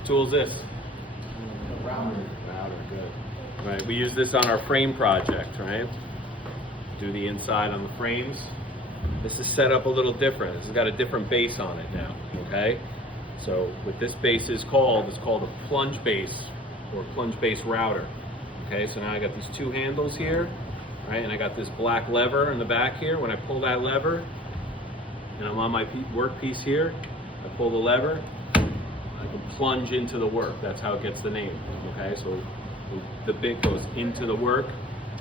What tool is this? Router. Router, good. Right, we use this on our frame project, right? Do the inside on the frames. This is set up a little different. This has got a different base on it now, okay? So what this base is called a plunge base or plunge base router. Okay, so now I got these two handles here, right? And I got this black lever in the back here. When I pull that lever, and I'm on my work piece here, I pull the lever, I can plunge into the work. That's how it gets the name, okay? So the bit goes into the work.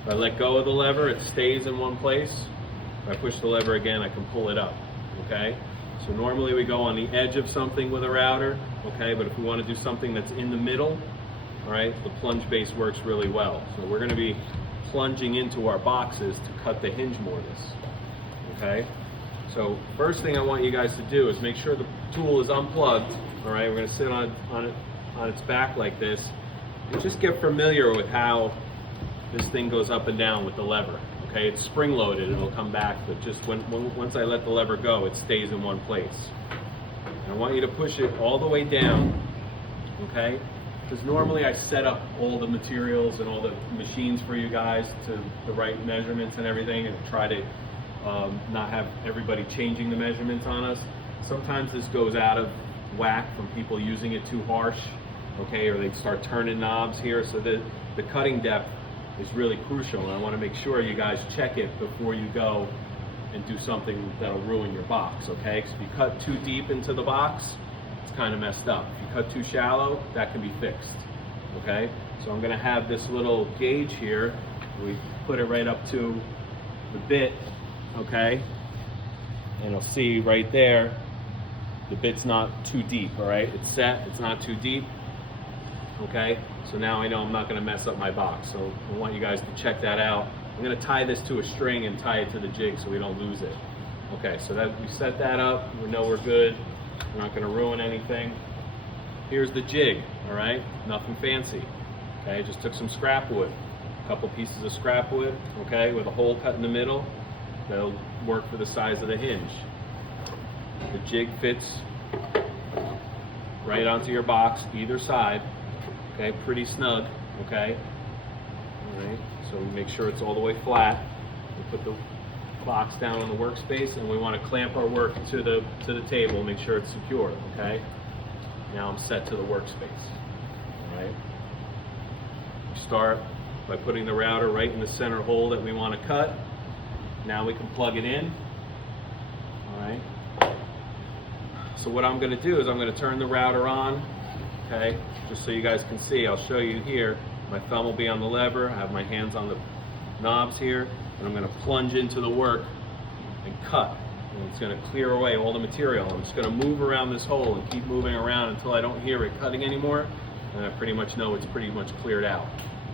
If I let go of the lever, it stays in one place. If I push the lever again, I can pull it up, okay? So normally we go on the edge of something with a router, okay? But if we want to do something that's in the middle, all right, the plunge base works really well. So we're going to be plunging into our boxes to cut the hinge mortise, okay? So first thing I want you guys to do is make sure the tool is unplugged, all right? We're going to sit on its back like this, and just get familiar with how this thing goes up and down with the lever. Okay, it's spring loaded, it'll come back, but just once I let the lever go, it stays in one place. And I want you to push it all the way down, okay? Because normally I set up all the materials and all the machines for you guys to the right measurements and everything, and try to not have everybody changing the measurements on us. Sometimes this goes out of whack from people using it too harsh, okay, or they start turning knobs here, so the cutting depth is really crucial, and I want to make sure you guys check it before you go and do something that'll ruin your box, okay? Because if you cut too deep into the box, it's kind of messed up. If you cut too shallow, that can be fixed, okay? So I'm going to have this little gauge here. We put it right up to the bit, okay? And you'll see right there, the bit's not too deep, all right? It's set, it's not too deep. Okay, so now I know I'm not going to mess up my box, so I want you guys to check that out. I'm going to tie this to a string and tie it to the jig so we don't lose it. Okay, so that we set that up, we know we're good, we're not going to ruin anything. Here's the jig, all right, nothing fancy. Okay, just took some scrap wood, a couple pieces of scrap wood, okay, with a hole cut in the middle. That'll work for the size of the hinge. The jig fits right onto your box, either side. Okay, pretty snug, okay? All right, so we make sure it's all the way flat. We put the box down on the workspace, and we want to clamp our work to the table, make sure it's secure, okay? Now I'm set to the workspace, all right? We start by putting the router right in the center hole that we want to cut. Now we can plug it in, all right? So what I'm going to do is I'm going to turn the router on. Okay, just so you guys can see, I'll show you here. My thumb will be on the lever, I have my hands on the knobs here, and I'm going to plunge into the work and cut. And it's going to clear away all the material. I'm just going to move around this hole and keep moving around until I don't hear it cutting anymore, and I pretty much know it's pretty much cleared out.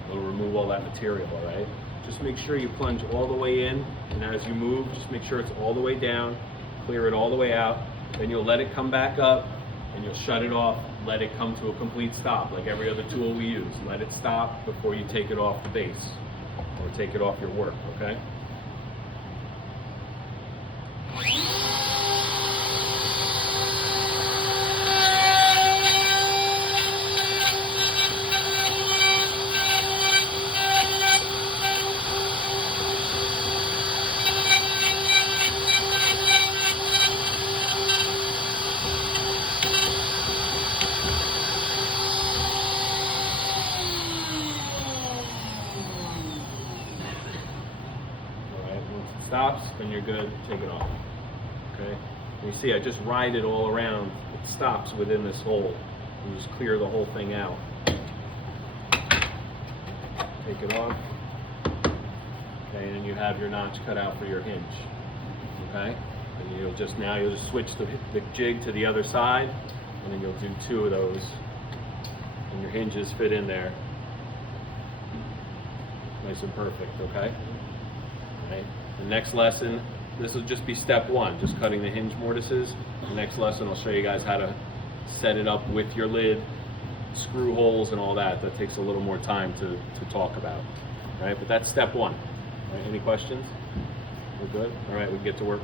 It'll remove all that material, all right? Just make sure you plunge all the way in, and as you move, just make sure it's all the way down, clear it all the way out, then you'll let it come back up, and you'll shut it off, let it come to a complete stop, like every other tool we use. Let it stop before you take it off the base, or take it off your work, okay? Stops, then you're good, take it off, okay? And you see, I just ride it all around. It stops within this hole. You just clear the whole thing out. Take it off, okay, and then you have your notch cut out for your hinge, okay? And you'll just switch the jig to the other side, and then you'll do two of those, and your hinges fit in there. Nice and perfect, okay? All right. The next lesson, this will just be step one, just cutting the hinge mortises. The next lesson, I'll show you guys how to set it up with your lid, screw holes and all that. That takes a little more time to talk about. All right, but that's step one. All right, any questions? We're good? All right, we can get to work.